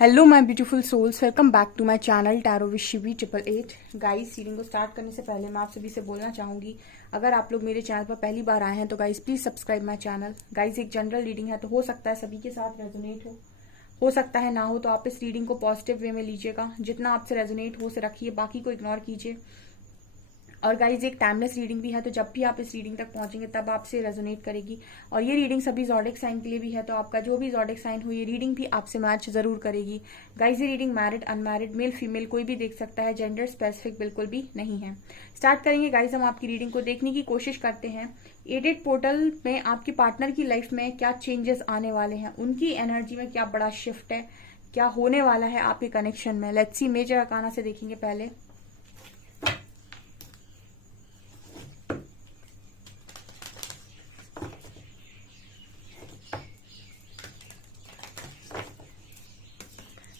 Hello my beautiful souls, welcome back to my channel tarot with Shivi 888। Guys, reading को start करने से पहले मैं आप सभी से बोलना चाहूंगी, अगर आप लोग मेरे चैनल पर पहली बार आए हैं तो guys please subscribe my channel. Guys, एक जनरल रीडिंग है तो हो सकता है सभी के साथ रेजोनेट हो सकता है ना हो, तो आप इस रीडिंग को पॉजिटिव वे में लीजिएगा। जितना आपसे रेजोनेट हो से रखिए, बाकी को इग्नोर कीजिए। और गाइज, एक टाइमलेस रीडिंग भी है, तो जब भी आप इस रीडिंग तक पहुंचेंगे तब आपसे रेजोनेट करेगी। और ये रीडिंग सभी ज़ोडिक साइन के लिए भी है, तो आपका जो भी ज़ोडिक साइन हो, ये रीडिंग भी आपसे मैच जरूर करेगी। गाइज, ये reading married unmarried male female कोई भी देख सकता है, जेंडर स्पेसिफिक बिल्कुल भी नहीं है। स्टार्ट करेंगे गाइज, हम आपकी रीडिंग को देखने की कोशिश करते हैं। एडेड पोर्टल में आपके पार्टनर की लाइफ में क्या चेंजेस आने वाले हैं, उनकी एनर्जी में क्या बड़ा शिफ्ट है, क्या होने वाला है आपके कनेक्शन में। लेट्स सी, मेजर अरकाना से देखेंगे पहले।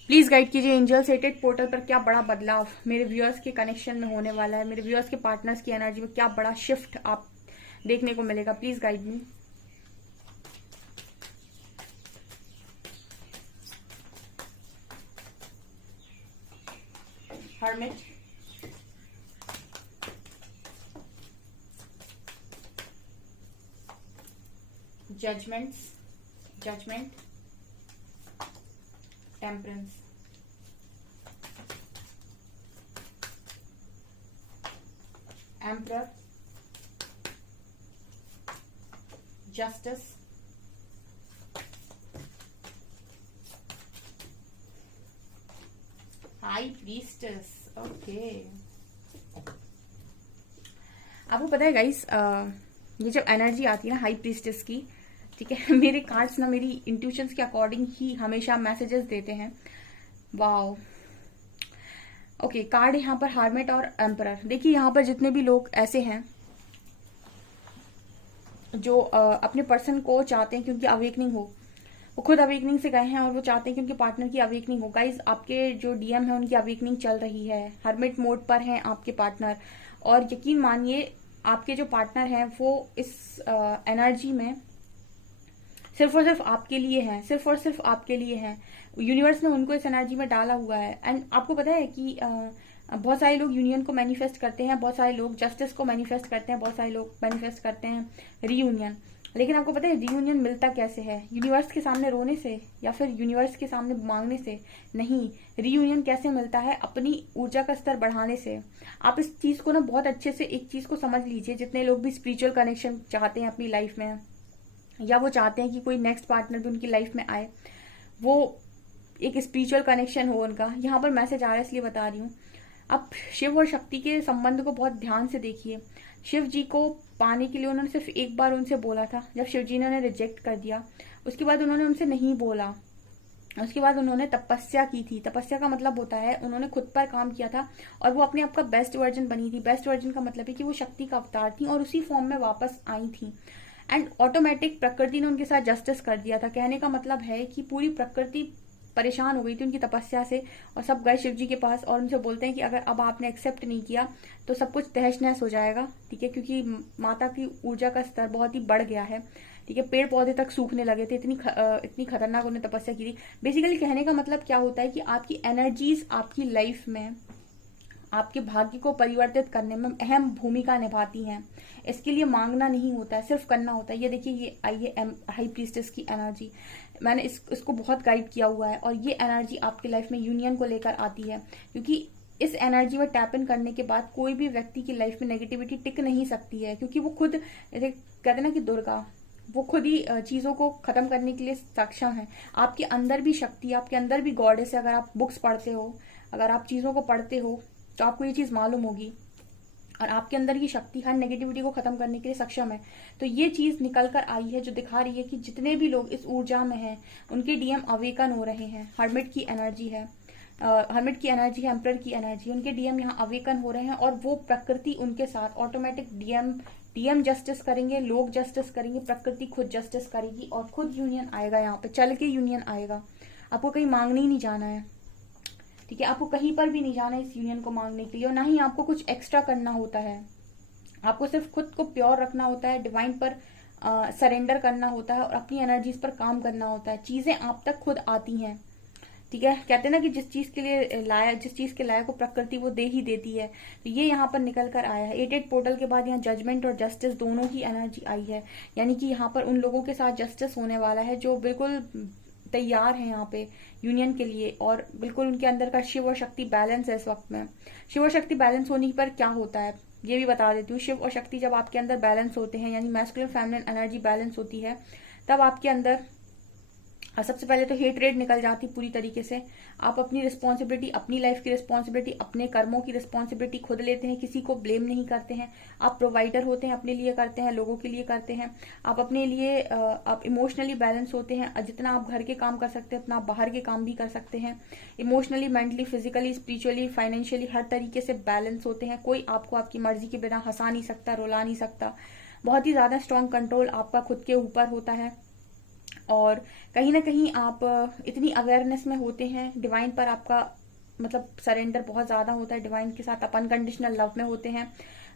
प्लीज गाइड कीजिए एंजल्स, एटेड पोर्टल पर क्या बड़ा बदलाव मेरे व्यूअर्स के कनेक्शन में होने वाला है, मेरे व्यूअर्स के पार्टनर्स की एनर्जी में क्या बड़ा शिफ्ट आप देखने को मिलेगा। Please guide me. Hermit, judgments, judgment, temperance, emperor, justice, high priestess. Okay, आपको पता है गाइस, ये जब एनर्जी आती है ना हाई प्रीस्टेस की, ठीक है, मेरे कार्ड्स ना मेरी इंट्यूशंस के अकॉर्डिंग ही हमेशा मैसेजेस देते हैं। वाओ, ओके, कार्ड यहाँ पर हार्मेट और एम्परर। देखिए, यहाँ पर जितने भी लोग ऐसे हैं जो अपने पर्सन को चाहते हैं क्योंकि अवेकनिंग हो, वो खुद अवेकनिंग से गए हैं और वो चाहते हैं क्योंकि पार्टनर की अवेकनिंग हो। गाइज, आपके जो डीएम है उनकी अवेकनिंग चल रही है, हर्मिट मोड पर हैं आपके पार्टनर। और यकीन मानिए, आपके जो पार्टनर हैं वो इस एनर्जी में सिर्फ और सिर्फ आपके लिए हैं, सिर्फ और सिर्फ आपके लिए हैं। यूनिवर्स ने उनको इस एनर्जी में डाला हुआ है। एंड आपको पता है कि बहुत सारे लोग यूनियन को मैनिफेस्ट करते हैं, बहुत सारे लोग जस्टिस को मैनिफेस्ट करते हैं, बहुत सारे लोग मैनिफेस्ट करते हैं रीयूनियन। लेकिन आपको पता है रीयूनियन मिलता कैसे है? यूनिवर्स के सामने रोने से या फिर यूनिवर्स के सामने मांगने से नहीं। रीयूनियन कैसे मिलता है? अपनी ऊर्जा का स्तर बढ़ाने से। आप इस चीज को ना बहुत अच्छे से एक चीज को समझ लीजिए, जितने लोग भी स्पिरिचुअल कनेक्शन चाहते हैं अपनी लाइफ में, या वो चाहते हैं कि कोई नेक्स्ट पार्टनर भी उनकी लाइफ में आए, वो एक स्पिरिचुअल कनेक्शन हो उनका। यहाँ पर मैसेज आ रहा है इसलिए बता रही हूँ। अब शिव और शक्ति के संबंध को बहुत ध्यान से देखिए। शिव जी को पाने के लिए उन्होंने सिर्फ एक बार उनसे बोला था, जब शिव जी ने उन्हें रिजेक्ट कर दिया। उसके बाद उन्होंने उनसे नहीं बोला, उसके बाद उन्होंने तपस्या की थी। तपस्या का मतलब होता है उन्होंने खुद पर काम किया था और वो अपने आप का बेस्ट वर्जन बनी थी। बेस्ट वर्जन का मतलब है कि वो शक्ति का अवतार थी और उसी फॉर्म में वापस आई थी। एंड ऑटोमेटिक प्रकृति ने उनके साथ जस्टिस कर दिया था। कहने का मतलब है कि पूरी प्रकृति परेशान हो गई थी उनकी तपस्या से, और सब गए शिव जी के पास और उनसे बोलते हैं कि अगर अब आपने एक्सेप्ट नहीं किया तो सब कुछ तहस नहस हो जाएगा, ठीक है, क्योंकि माता की ऊर्जा का स्तर बहुत ही बढ़ गया है, ठीक है। पेड़ पौधे तक सूखने लगे थे, इतनी खतरनाक उन्होंने तपस्या की थी। बेसिकली कहने का मतलब क्या होता है कि आपकी एनर्जीज आपकी लाइफ में आपके भाग्य को परिवर्तित करने में अहम भूमिका निभाती हैं। इसके लिए मांगना नहीं होता है, सिर्फ करना होता है। ये देखिए, ये आई है हाई प्रीस्टेस की एनर्जी। मैंने इसको बहुत गाइड किया हुआ है और ये एनर्जी आपकी लाइफ में यूनियन को लेकर आती है, क्योंकि इस एनर्जी में टैप इन करने के बाद कोई भी व्यक्ति की लाइफ में नेगेटिविटी टिक नहीं सकती है, क्योंकि वो खुद कहते हैं ना कि दुर्गा, वो खुद ही चीजों को खत्म करने के लिए सक्षम है। आपके अंदर भी शक्ति, आपके अंदर भी गॉडेस है। अगर आप बुक्स पढ़ते हो, अगर आप चीजों को पढ़ते हो, तो आपको ये चीज मालूम होगी। और आपके अंदर की शक्ति हर नेगेटिविटी को खत्म करने के लिए सक्षम है। तो ये चीज निकल कर आई है जो दिखा रही है कि जितने भी लोग इस ऊर्जा में हैं उनके डीएम अवेकन हो रहे हैं। हर्मिट की एनर्जी है, हर्मिट की एनर्जी है, एम्परर की एनर्जी, उनके डीएम यहाँ अवेकन हो रहे हैं और वो प्रकृति उनके साथ ऑटोमेटिक डीएम जस्टिस करेंगे, लोग जस्टिस करेंगे, प्रकृति खुद जस्टिस करेगी और खुद यूनियन आएगा। यहाँ पे चल के यूनियन आएगा। आपको कहीं मांगने ही नहीं जाना है, ठीक है, आपको कहीं पर भी नहीं जाना है इस यूनियन को मांगने के लिए, और ना ही आपको कुछ एक्स्ट्रा करना होता है। आपको सिर्फ खुद को प्योर रखना होता है, डिवाइन पर सरेंडर करना होता है और अपनी एनर्जीज पर काम करना होता है। चीजें आप तक खुद आती हैं, ठीक है, कहते हैं ना कि जिस चीज के लिए लाया, जिस चीज के लायक को प्रकृति वो दे ही देती है। तो ये यहाँ पर निकल कर आया है। 8 पोर्टल के बाद यहाँ जजमेंट और जस्टिस दोनों की एनर्जी आई है, यानी कि यहाँ पर उन लोगों के साथ जस्टिस होने वाला है जो बिल्कुल तैयार है यहाँ पे यूनियन के लिए, और बिल्कुल उनके अंदर का शिव और शक्ति बैलेंस है इस वक्त में। शिव और शक्ति बैलेंस होने पर क्या होता है ये भी बता देती हूँ। शिव और शक्ति जब आपके अंदर बैलेंस होते हैं, यानी मैस्कुलिन फेमिनिन एनर्जी बैलेंस होती है, तब आपके अंदर सबसे पहले तो हेट रेट निकल जाती पूरी तरीके से। आप अपनी रिस्पॉन्सिबिलिटी, अपनी लाइफ की रिस्पॉन्सिबिलिटी, अपने कर्मों की रिस्पॉन्सिबिलिटी खुद लेते हैं, किसी को ब्लेम नहीं करते हैं। आप प्रोवाइडर होते हैं, अपने लिए करते हैं, लोगों के लिए करते हैं। आप अपने लिए आप इमोशनली बैलेंस होते हैं। जितना आप घर के काम कर सकते हैं उतना आप बाहर के काम भी कर सकते हैं। Emotionally, mentally, physically, spiritually, financially हर तरीके से बैलेंस होते हैं। कोई आपको आपकी मर्जी के बिना हंसा नहीं सकता, रुला नहीं सकता। बहुत ही ज्यादा स्ट्रॉन्ग कंट्रोल आपका खुद के ऊपर होता है, और कहीं ना कहीं आप इतनी अवेयरनेस में होते हैं। डिवाइन पर आपका मतलब सरेंडर बहुत ज्यादा होता है, डिवाइन के साथ आप अनकंडीशनल लव में होते हैं,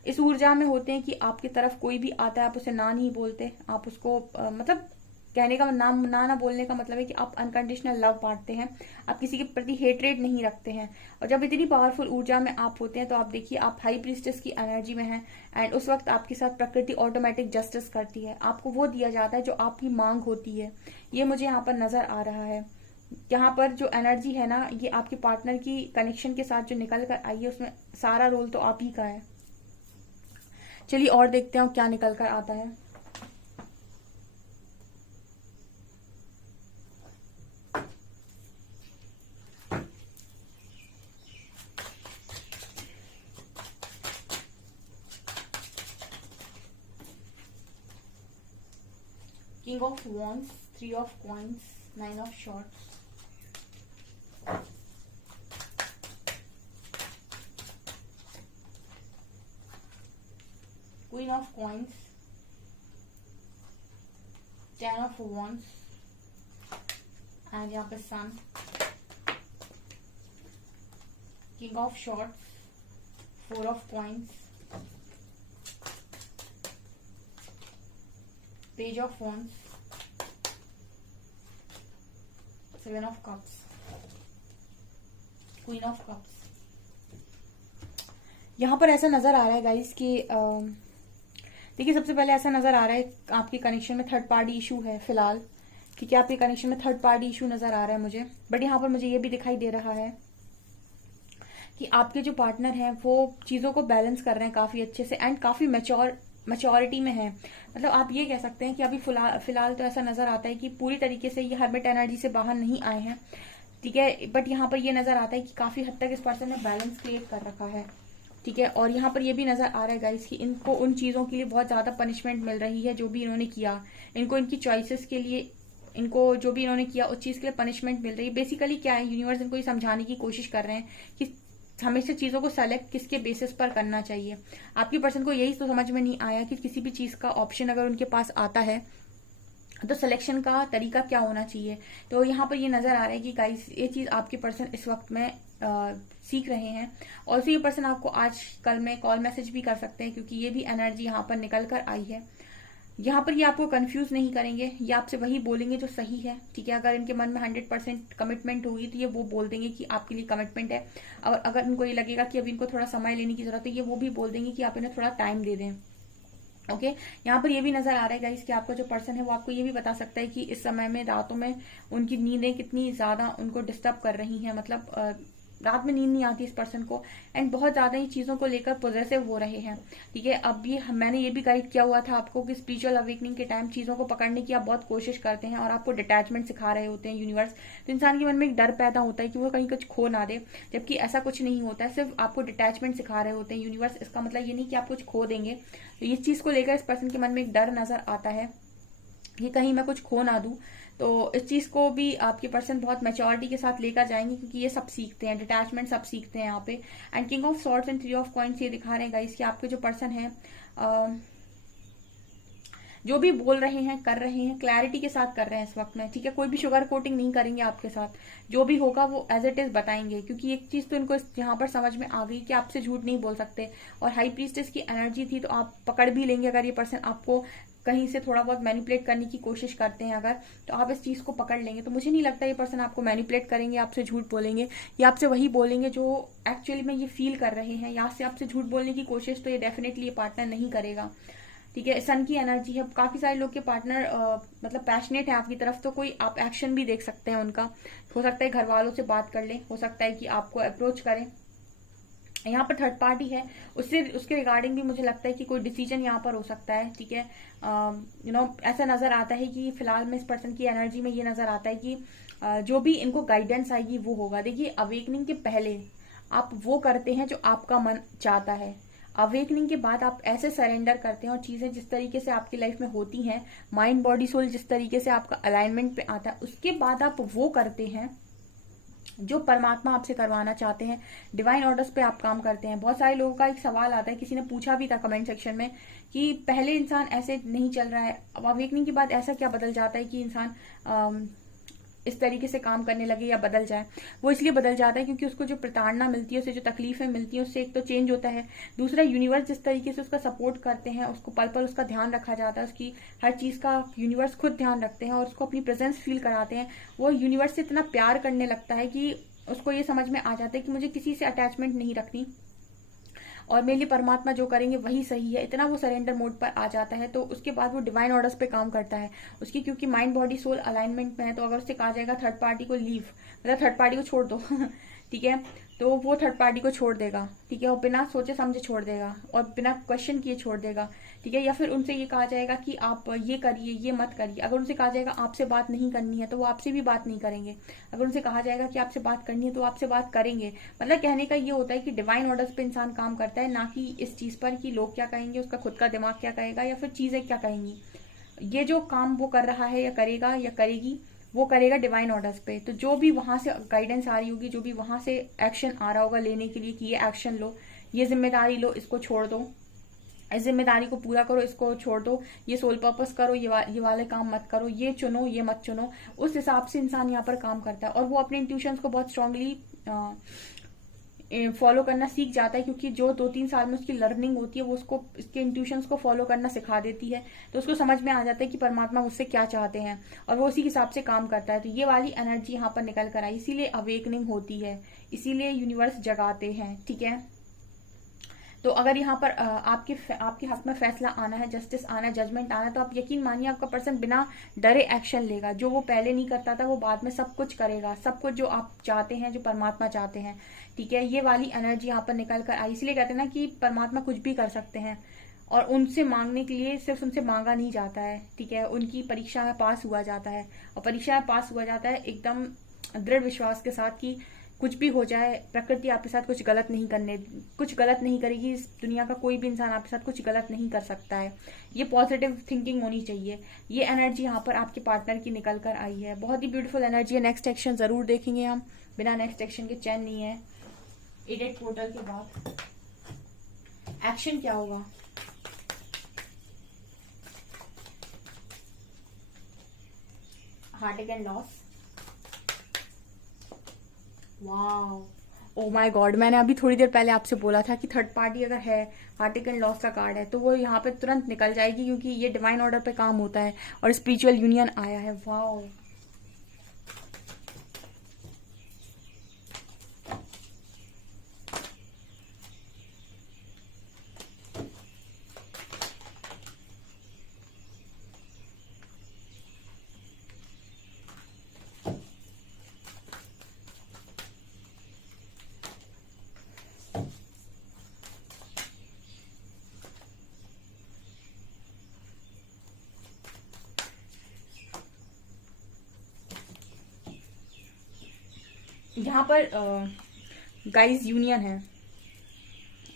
इस ऊर्जा में होते हैं कि आपकी तरफ कोई भी आता है आप उसे ना नहीं बोलते। आप उसको मतलब कहने का ना बोलने का मतलब है कि आप अनकंडीशनल लव बांटते हैं, आप किसी के प्रति हेटरेट नहीं रखते हैं। और जब इतनी पावरफुल ऊर्जा में आप होते हैं तो आप देखिए आप हाई प्रीस्टेस की एनर्जी में हैं, एंड उस वक्त आपके साथ प्रकृति ऑटोमेटिक जस्टिस करती है। आपको वो दिया जाता है जो आपकी मांग होती है। ये मुझे यहाँ पर नजर आ रहा है। यहाँ पर जो एनर्जी है ना, ये आपके पार्टनर की कनेक्शन के साथ जो निकल कर आई है, उसमें सारा रोल तो आप ही का है। चलिए और देखते हैं क्या निकल कर आता है। King of Wands, 3 of Coins, 9 of Swords, Queen of Coins, 10 of Wands, and यहाँ पे Sun, King of Swords, 4 of Coins, Page of Wands, 7 of Cups, Queen of Cups। यहाँ पर ऐसा नजर आ रहा है गाइस कि देखिए सबसे पहले ऐसा नजर आ रहा है आपके कनेक्शन में थर्ड पार्टी इशू है फिलहाल। ठीक है, आपके कनेक्शन में थर्ड पार्टी इशू नजर आ रहा है मुझे, बट यहाँ पर मुझे ये भी दिखाई दे रहा है कि आपके जो पार्टनर हैं वो चीजों को बैलेंस कर रहे हैं काफी अच्छे से, एंड काफी मैच्योरिटी में है। मतलब आप ये कह सकते हैं कि अभी फिलहाल तो ऐसा नजर आता है कि पूरी तरीके से ये हर्मिट एनर्जी से बाहर नहीं आए हैं। ठीक है, बट यहाँ पर ये नजर आता है कि काफी हद तक इस पर्सन ने बैलेंस क्रिएट कर रखा है। ठीक है, और यहाँ पर ये भी नजर आ रहा है गाइस कि इनको उन चीजों के लिए बहुत ज्यादा पनिशमेंट मिल रही है जो भी इन्होंने किया। इनको इनकी चॉइसेस के लिए, इनको जो भी इन्होंने किया उस चीज के लिए पनिशमेंट मिल रही है। बेसिकली क्या है, यूनिवर्स इनको ये समझाने की कोशिश कर रहे हैं कि हमेशा चीजों को सेलेक्ट किसके बेसिस पर करना चाहिए। आपकी पर्सन को यही तो समझ में नहीं आया कि किसी भी चीज का ऑप्शन अगर उनके पास आता है तो सिलेक्शन का तरीका क्या होना चाहिए। तो यहाँ पर ये नजर आ रहा है कि गाइस ये चीज आपके पर्सन इस वक्त में सीख रहे हैं। और ये पर्सन आपको आज कल में कॉल मैसेज भी कर सकते हैं, क्योंकि ये भी एनर्जी यहाँ पर निकल कर आई है। यहाँ पर ये आपको कंफ्यूज नहीं करेंगे, ये आपसे वही बोलेंगे जो सही है। ठीक है, अगर इनके मन में 100% कमिटमेंट होगी तो ये वो बोल देंगे कि आपके लिए कमिटमेंट है। और अगर इनको ये लगेगा कि अभी इनको थोड़ा समय लेने की जरूरत है, ये वो भी बोल देंगे कि आप इन्हें थोड़ा टाइम दे दें। ओके, यहाँ पर ये भी नजर आ रहा है गाइस कि आपका जो पर्सन है वो आपको ये भी बता सकता है कि इस समय में रातों में उनकी नींदें कितनी ज्यादा उनको डिस्टर्ब कर रही हैं। मतलब रात में नींद नहीं आती इस पर्सन को, एंड बहुत ज्यादा ही चीजों को लेकर पॉजिटिव हो रहे हैं। ठीक है, अब ये मैंने ये भी गाइड किया हुआ था आपको कि स्पिरिचुअल अवेकनिंग के टाइम चीजों को पकड़ने की आप बहुत कोशिश करते हैं और आपको डिटैचमेंट सिखा रहे होते हैं यूनिवर्स। तो इंसान के मन में एक डर पैदा होता है कि वो कहीं कुछ खो ना दे, जबकि ऐसा कुछ नहीं होता है, सिर्फ आपको डिटैचमेंट सिखा रहे होते हैं यूनिवर्स। इसका मतलब ये नहीं कि आप कुछ खो देंगे। तो इस चीज को लेकर इस पर्सन के मन में एक डर नजर आता है कि कहीं मैं कुछ खो ना दूं। तो इस चीज को भी आपके पर्सन बहुत मैच्योरिटी के साथ लेकर जाएंगे, क्योंकि ये सब सीखते हैं, डिटैचमेंट सब सीखते हैं यहाँ पे। And king of swords and 3 of coins ये दिखा रहे हैं गाइस कि आपके जो पर्सन है जो भी बोल रहे हैं कर रहे हैं क्लैरिटी के साथ कर रहे हैं इस वक्त में। ठीक है, कोई भी शुगर कोटिंग नहीं करेंगे आपके साथ, जो भी होगा वो एज इट इज बताएंगे, क्योंकि एक चीज तो इनको यहाँ पर समझ में आ गई कि आपसे झूठ नहीं बोल सकते। और हाई प्रीस्टेस की एनर्जी थी तो आप पकड़ भी लेंगे अगर ये पर्सन आपको कहीं से थोड़ा बहुत मैनिपुलेट करने की कोशिश करते हैं अगर, तो आप इस चीज को पकड़ लेंगे। तो मुझे नहीं लगता ये पर्सन आपको मैनिपुलेट करेंगे, आपसे झूठ बोलेंगे, या आपसे वही बोलेंगे जो एक्चुअली में ये फील कर रहे हैं। यहाँ से आपसे झूठ बोलने की कोशिश तो ये डेफिनेटली ये पार्टनर नहीं करेगा, ठीक है। सन की एनर्जी है, काफी सारे लोग के पार्टनर मतलब पैशनेट है आपकी तरफ, तो कोई आप एक्शन भी देख सकते हैं उनका। हो सकता है घर वालों से बात कर ले, हो सकता है कि आपको अप्रोच करें। यहाँ पर थर्ड पार्टी है, उससे उसके रिगार्डिंग भी मुझे लगता है कि कोई डिसीजन यहाँ पर हो सकता है, ठीक है। ऐसा नजर आता है कि फिलहाल में इस पर्सन की एनर्जी में ये नजर आता है कि जो भी इनको गाइडेंस आएगी वो होगा। देखिए, अवेकनिंग के पहले आप वो करते हैं जो आपका मन चाहता है, अवेकनिंग के बाद आप ऐसे सरेंडर करते हैं और चीजें जिस तरीके से आपकी लाइफ में होती हैं, माइंड बॉडी सोल जिस तरीके से आपका अलाइनमेंट पे आता है, उसके बाद आप वो करते हैं जो परमात्मा आपसे करवाना चाहते हैं। डिवाइन ऑर्डर्स पे आप काम करते हैं। बहुत सारे लोगों का एक सवाल आता है, किसी ने पूछा भी था कमेंट सेक्शन में कि पहले इंसान ऐसे नहीं चल रहा है, अब अवेकनिंग के बाद ऐसा क्या बदल जाता है कि इंसान इस तरीके से काम करने लगे या बदल जाए। वो इसलिए बदल जाता है क्योंकि उसको जो प्रताड़ना मिलती है, उससे जो तकलीफें मिलती है, उससे एक तो चेंज होता है, दूसरा यूनिवर्स जिस तरीके से उसका सपोर्ट करते हैं, उसको पल पल उसका ध्यान रखा जाता है, उसकी हर चीज का यूनिवर्स खुद ध्यान रखते हैं और उसको अपनी प्रेजेंस फील कराते हैं। वो यूनिवर्स से इतना प्यार करने लगता है कि उसको ये समझ में आ जाता है कि मुझे किसी से अटैचमेंट नहीं रखनी और मेरे लिए परमात्मा जो करेंगे वही सही है। इतना वो सरेंडर मोड पर आ जाता है, तो उसके बाद वो डिवाइन ऑर्डर्स पे काम करता है। उसकी क्योंकि माइंड बॉडी सोल अलाइनमेंट में है, तो अगर उससे कहा जाएगा थर्ड पार्टी को लीव, मतलब थर्ड पार्टी को छोड़ दो ठीक है, तो वो थर्ड पार्टी को छोड़ देगा, ठीक है, और बिना सोचे समझे छोड़ देगा और बिना क्वेश्चन किए छोड़ देगा, ठीक है। या फिर उनसे ये कहा जाएगा कि आप ये करिए, ये मत करिए। अगर उनसे कहा जाएगा आपसे बात नहीं करनी है, तो वो आपसे भी बात नहीं करेंगे। अगर उनसे कहा जाएगा कि आपसे बात करनी है, तो आपसे बात करेंगे। मतलब कहने का ये होता है कि डिवाइन ऑर्डर्स पे इंसान काम करता है, ना कि इस चीज पर कि लोग क्या कहेंगे, उसका खुद का दिमाग क्या कहेगा या फिर चीजें क्या कहेंगी। ये जो काम वो कर रहा है या करेगा या करेगी, वो करेगा डिवाइन ऑर्डर्स पे। तो जो भी वहां से गाइडेंस आ रही होगी, जो भी वहां से एक्शन आ रहा होगा लेने के लिए कि ये एक्शन लो, ये जिम्मेदारी लो, इसको छोड़ दो, इस जिम्मेदारी को पूरा करो, इसको छोड़ दो, ये सोल पर्पस करो, ये वाले काम मत करो, ये चुनो, ये मत चुनो, उस हिसाब से इंसान यहाँ पर काम करता है। और वो अपने इंट्यूशंस को बहुत स्ट्रांगली फॉलो करना सीख जाता है, क्योंकि जो 2-3 साल में उसकी लर्निंग होती है वो उसको इसके इंट्यूशंस को फॉलो करना सिखा देती है। तो उसको समझ में आ जाता है कि परमात्मा मुझसे क्या चाहते हैं और वो उसी हिसाब से काम करता है। तो ये वाली एनर्जी यहाँ पर निकल कर आई, इसीलिए अवेकनिंग होती है, इसीलिए यूनिवर्स जगाते हैं, ठीक है। तो अगर यहाँ पर आपके हक में फैसला आना है, जस्टिस आना है, जजमेंट आना है, तो आप यकीन मानिए आपका पर्सन बिना डरे एक्शन लेगा। जो वो पहले नहीं करता था वो बाद में सब कुछ करेगा, सब कुछ जो आप चाहते हैं, जो परमात्मा चाहते हैं, ठीक है। ये वाली एनर्जी यहाँ पर निकल कर आई। इसलिए कहते हैं ना कि परमात्मा कुछ भी कर सकते हैं और उनसे मांगने के लिए सिर्फ उनसे मांगा नहीं जाता है, ठीक है। उनकी परीक्षा में पास हुआ जाता है और परीक्षा में पास हुआ जाता है एकदम दृढ़ विश्वास के साथ कि कुछ भी हो जाए, प्रकृति आपके साथ कुछ गलत नहीं करेगी। इस दुनिया का कोई भी इंसान आपके साथ कुछ गलत नहीं कर सकता है। ये पॉजिटिव थिंकिंग होनी चाहिए। ये एनर्जी यहाँ पर आपके पार्टनर की निकल कर आई है, बहुत ही ब्यूटीफुल एनर्जी है। नेक्स्ट एक्शन जरूर देखेंगे हम, बिना नेक्स्ट एक्शन के चैन नहीं है। एडेड पोर्टल के बाद एक्शन क्या होगा? Heart and loss. Wow, oh my God, मैंने अभी थोड़ी देर पहले आपसे बोला था कि थर्ड पार्टी अगर है, हार्ट एंड लॉस का कार्ड है, तो वो यहाँ पे तुरंत निकल जाएगी, क्योंकि ये डिवाइन ऑर्डर पे काम होता है और स्पिरिचुअल यूनियन आया है। वाओ, यहाँ पर गाइस यूनियन है,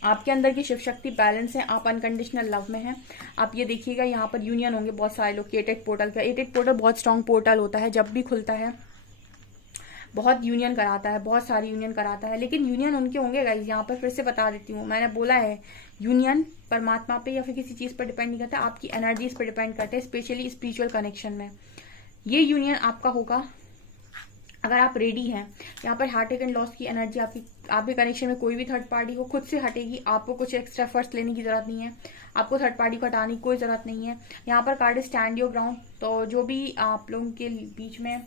आपके अंदर की शिव शक्ति बैलेंस है, आप अनकंडीशनल लव में हैं। आप ये देखिएगा यहाँ पर यूनियन होंगे बहुत सारे लोग के। एटेक पोर्टल का, एटेक पोर्टल बहुत स्ट्रांग पोर्टल होता है, जब भी खुलता है बहुत यूनियन कराता है, बहुत सारी यूनियन कराता है। लेकिन यूनियन उनके होंगे गाइस, यहाँ पर फिर से बता देती हूँ, मैंने बोला है यूनियन परमात्मा पे या फिर किसी चीज पर डिपेंड नहीं करता, आपकी एनर्जीज पर डिपेंड करते हैं, स्पेशली स्पिरिचुअल कनेक्शन में। ये यूनियन आपका होगा अगर आप रेडी हैं, यहाँ पर हार्ट एंड लॉस की एनर्जी आपके कनेक्शन में कोई भी थर्ड पार्टी हो खुद से हटेगी। आपको कुछ एक्स्ट्रा एफर्ट्स लेने की जरूरत नहीं है, आपको थर्ड पार्टी को हटाने की कोई जरूरत नहीं है। यहाँ पर कार्ड स्टैंड योर ग्राउंड, तो जो भी आप लोगों के बीच में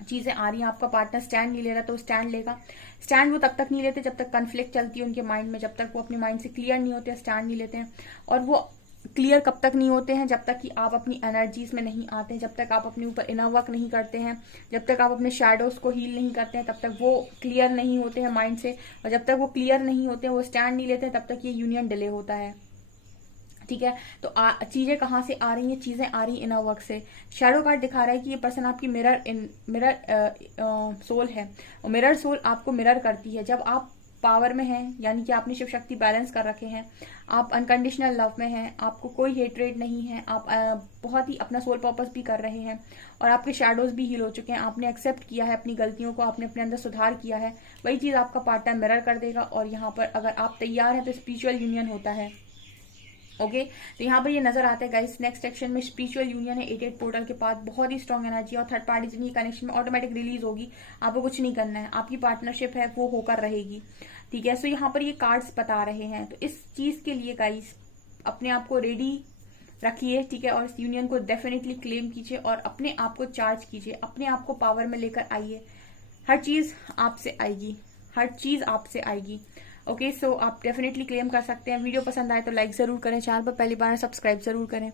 चीजें आ रही हैं, आपका पार्टनर स्टैंड नहीं ले रहा तो स्टैंड लेगा। स्टैंड वो तब तक नहीं लेते जब तक कन्फ्लिक्ट चलती है उनके माइंड में, जब तक वो अपने माइंड से क्लियर नहीं होते स्टैंड नहीं लेते हैं। और वो क्लियर कब तक नहीं होते हैं, जब तक कि आप अपनी एनर्जीज में नहीं आते हैं, जब तक आप अपने ऊपर इनर वर्क नहीं करते हैं, जब तक आप अपने शैडोज को हील नहीं करते हैं, तब तक वो क्लियर नहीं होते हैं माइंड से। और जब तक वो क्लियर नहीं होते हैं, वो स्टैंड नहीं लेते हैं, तब तक ये यूनियन डिले होता है। ठीक है, तो चीजें कहाँ से आ रही हैं, चीजें आ रही इनर वर्क से। शैडो कार्ड दिखा रहा है कि ये पर्सन आपकी मिरर सोल है, और मिरर सोल आपको मिरर करती है। जब आप पावर में हैं, यानी कि आपने शिव शक्ति बैलेंस कर रखे हैं, आप अनकंडीशनल लव में हैं, आपको कोई हेट्रेड नहीं है, आप बहुत ही अपना सोल पर्पस भी कर रहे हैं, और आपके शैडोज भी हील हो चुके हैं, आपने एक्सेप्ट किया है अपनी गलतियों को, आपने अपने अंदर सुधार किया है, वही चीज आपका पार्टनर मिरर कर देगा। और यहाँ पर अगर आप तैयार हैं तो स्पिरिचुअल यूनियन होता है। ओके, तो यहाँ पर ये नजर आता है गाइस, नेक्स्ट सेक्शन में स्पिरिचुअल यूनियन है 88 पोर्टल के पास, बहुत ही स्ट्रॉन्ग एनर्जी, और थर्ड पार्टी की कनेक्शन में ऑटोमेटिक रिलीज होगी। आपको कुछ नहीं करना है, आपकी पार्टनरशिप है वो होकर रहेगी। ठीक है, सो यहाँ पर ये कार्ड्स बता रहे हैं। तो इस चीज के लिए गाइस अपने आप को रेडी रखिए, ठीक है, और इस यूनियन को डेफिनेटली क्लेम कीजिए और अपने आप को चार्ज कीजिए, अपने आप को पावर में लेकर आइए। हर चीज आपसे आएगी, हर चीज आपसे आएगी। ओके, सो आप डेफिनेटली क्लेम कर सकते हैं। वीडियो पसंद आए तो लाइक जरूर करें, चैनल पर पहली बार सब्सक्राइब जरूर करें।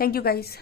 Thank you guys.